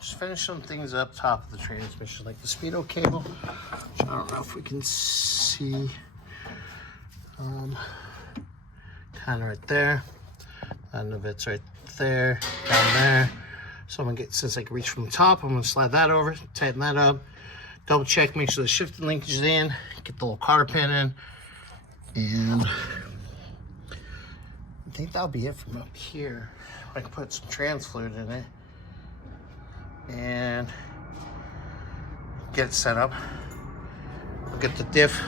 just finish some things up top of the transmission, like the speedo cable, which I don't know if we can see. Kind of right there. End of it's right there, down there. So I'm gonna get, since I can reach from the top, I'm gonna slide that over, tighten that up, double check, make sure the shifting linkage is in, get the little cotter pin in, and I think that'll be it from up here. I can put some trans fluid in it and get it set up. I'll get the diff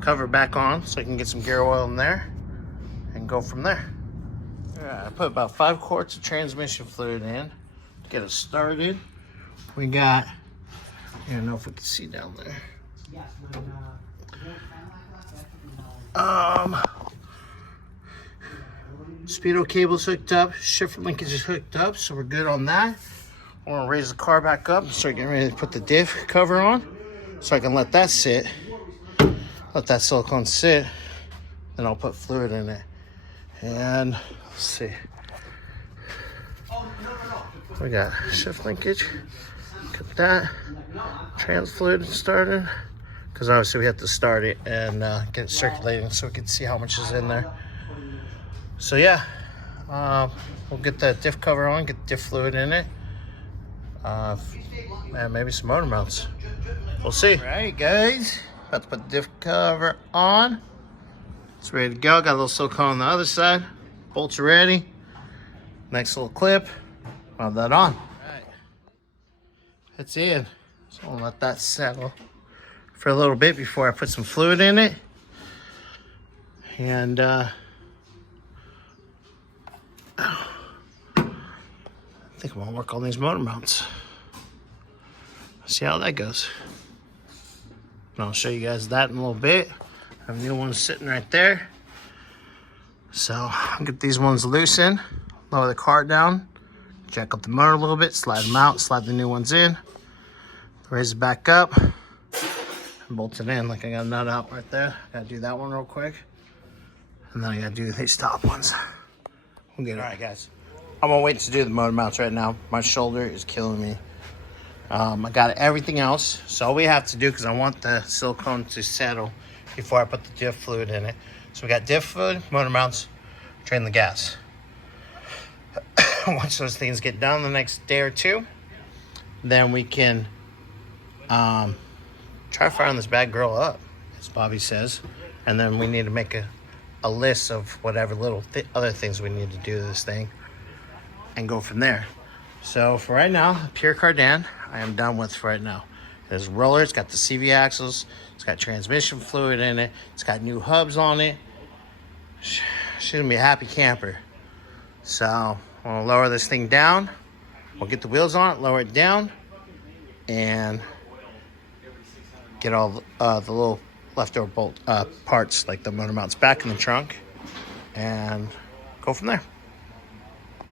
cover back on so I can get some gear oil in there and go from there. I put about 5 quarts of transmission fluid in to get it started. We got, I don't know if we can see down there. Speedo cable's hooked up, shifter linkage is hooked up, so we're good on that. I'm gonna raise the car back up and start getting ready to put the diff cover on so I can let that sit, let that silicone sit, then I'll put fluid in it. And let's see, we got shift linkage, get that, trans fluid started, because obviously we have to start it and get it circulating so we can see how much is in there. So yeah, we'll get the diff cover on, get the diff fluid in it, and maybe some motor mounts. We'll see. All right, guys, about to put the diff cover on. It's ready to go. Got a little silicone on the other side. Bolts are ready. Next little clip. I'll have that on. All right, that's in. So I'll let that settle for a little bit before I put some fluid in it. And I think I'm gonna work on these motor mounts. See how that goes. And I'll show you guys that in a little bit. I have new ones sitting right there. So I'll get these ones loosened, lower the car down, jack up the motor a little bit, slide them out, slide the new ones in, raise it back up, and bolt it in. Like I got a nut out right there. Gotta do that one real quick. And then I gotta do these top ones. We'll get it. All right, guys. I'm gonna wait to do the motor mounts right now. My shoulder is killing me. I got everything else. So all we have to do, because I want the silicone to settle before I put the diff fluid in it. So we got diff fluid, motor mounts, drain the gas. Once those things get done the next day or two, then we can try firing this bad girl up, as Bobby says. And then we need to make a list of whatever little other things we need to do to this thing and go from there. So for right now, Pierre Cardin, I am done with for right now. There's a roller, it's got the CV axles, it's got transmission fluid in it, it's got new hubs on it. She's gonna be a happy camper. So I'm gonna lower this thing down. We'll get the wheels on it, lower it down, and get all the little leftover bolt parts, like the motor mounts, back in the trunk, and go from there.